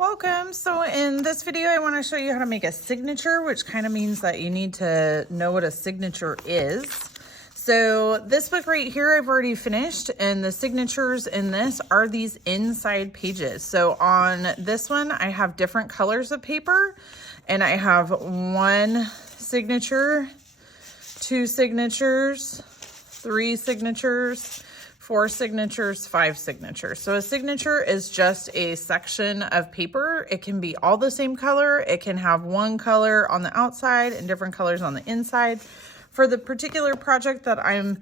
Welcome. So in this video, I want to show you how to make a signature, which kind of means that you need to know what a signature is. So this book right here, I've already finished, and the signatures in this are these inside pages. So on this one, I have different colors of paper, and I have one signature, two signatures, three signatures, four signatures, five signatures. So a signature is just a section of paper. It can be all the same color. It can have one color on the outside and different colors on the inside. For the particular project that I'm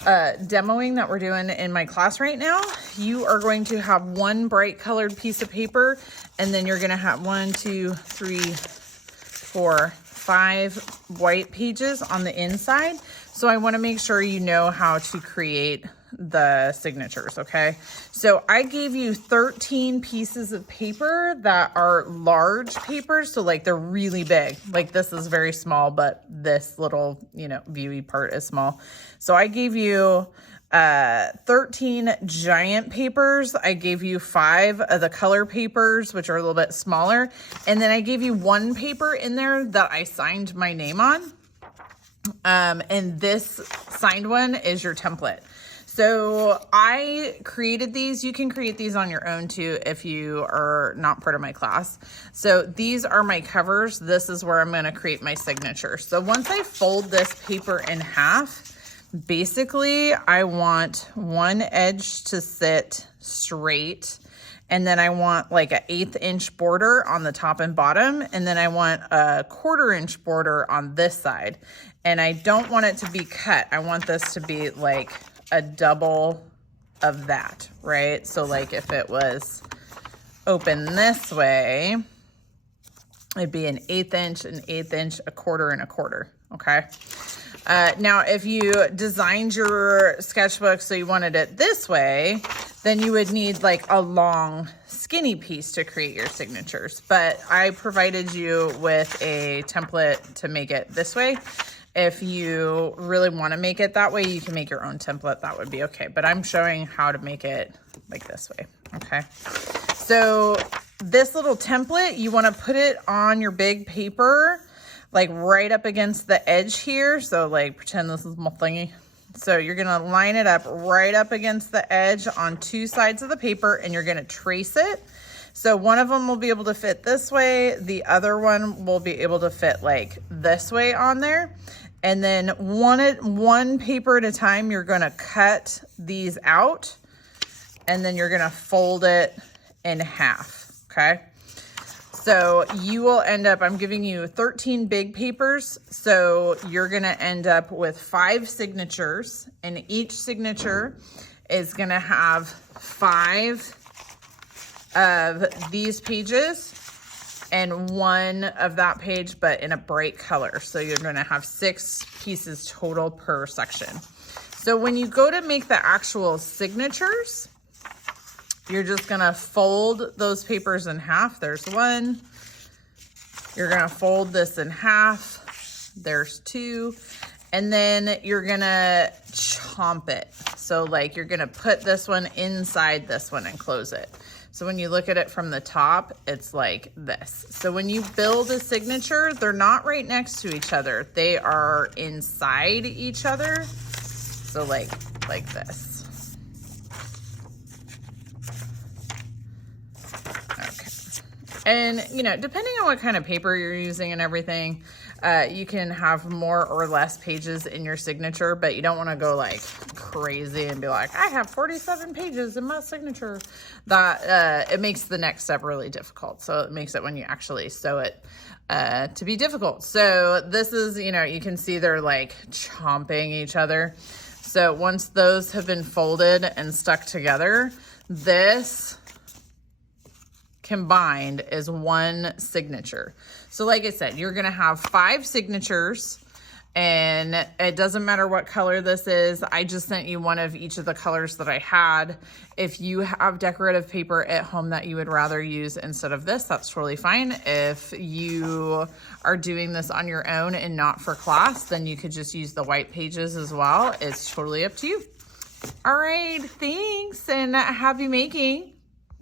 demoing that we're doing in my class right now, you are going to have one bright colored piece of paper, and then you're gonna have 1, 2, 3, 4, 5 white pages on the inside. So I wanna make sure you know how to create the signatures, okay? So I gave you 13 pieces of paper that are large papers, so like they're really big. Like this is very small, but this little, viewy part is small. So I gave you 13 giant papers. I gave you 5 of the color papers, which are a little bit smaller. And then I gave you one paper in there that I signed my name on. And this signed one is your template. So I created these. You can create these on your own too if you are not part of my class. So these are my covers. This is where I'm going to create my signature. So once I fold this paper in half, basically I want one edge to sit straight, and then I want like an 1/8 inch border on the top and bottom, and then I want a 1/4 inch border on this side. And I don't want it to be cut. I want this to be like a double of that, right? So like if it was open this way, it'd be an 1/8 inch, an 1/8 inch, a 1/4 and a 1/4, okay? Now, if you designed your sketchbook so you wanted it this way, then you would need like a long skinny piece to create your signatures. But I provided you with a template to make it this way. If you really want to make it that way, you can make your own template. That would be okay. But I'm showing how to make it like this way, okay? So this little template, you want to put it on your big paper, like right up against the edge here. So like pretend this is my thingy. So you're going to line it up right up against the edge on 2 sides of the paper, and you're going to trace it. So one of them will be able to fit this way. The other one will be able to fit like this way on there. And then one paper at a time, you're gonna cut these out, and then you're gonna fold it in half, okay? So you will end up, I'm giving you 13 big papers, so you're gonna end up with 5 signatures, and each signature is gonna have 5 of these pages and 1 of that page, but in a bright color. So you're gonna have 6 pieces total per section. So when you go to make the actual signatures, you're just gonna fold those papers in half. There's 1. You're gonna fold this in half. There's 2. And then you're gonna chomp it. So like you're gonna put this one inside this one and close it. So when you look at it from the top, it's like this. So when you build a signature, they're not right next to each other. They are inside each other. So like this. Okay. And, depending on what kind of paper you're using and everything, you can have more or less pages in your signature, but you don't want to go like crazy and be like, I have 47 pages in my signature. That it makes the next step really difficult. So it makes it when you actually sew it to be difficult. So this is, you can see they're like chomping each other. So once those have been folded and stuck together, this combined is one signature. So like I said, you're gonna have 5 signatures, and it doesn't matter what color this is. I just sent you one of each of the colors that I had. If you have decorative paper at home that you would rather use instead of this, that's totally fine. If you are doing this on your own and not for class, then you could just use the white pages as well. It's totally up to you. All right, thanks, and happy making.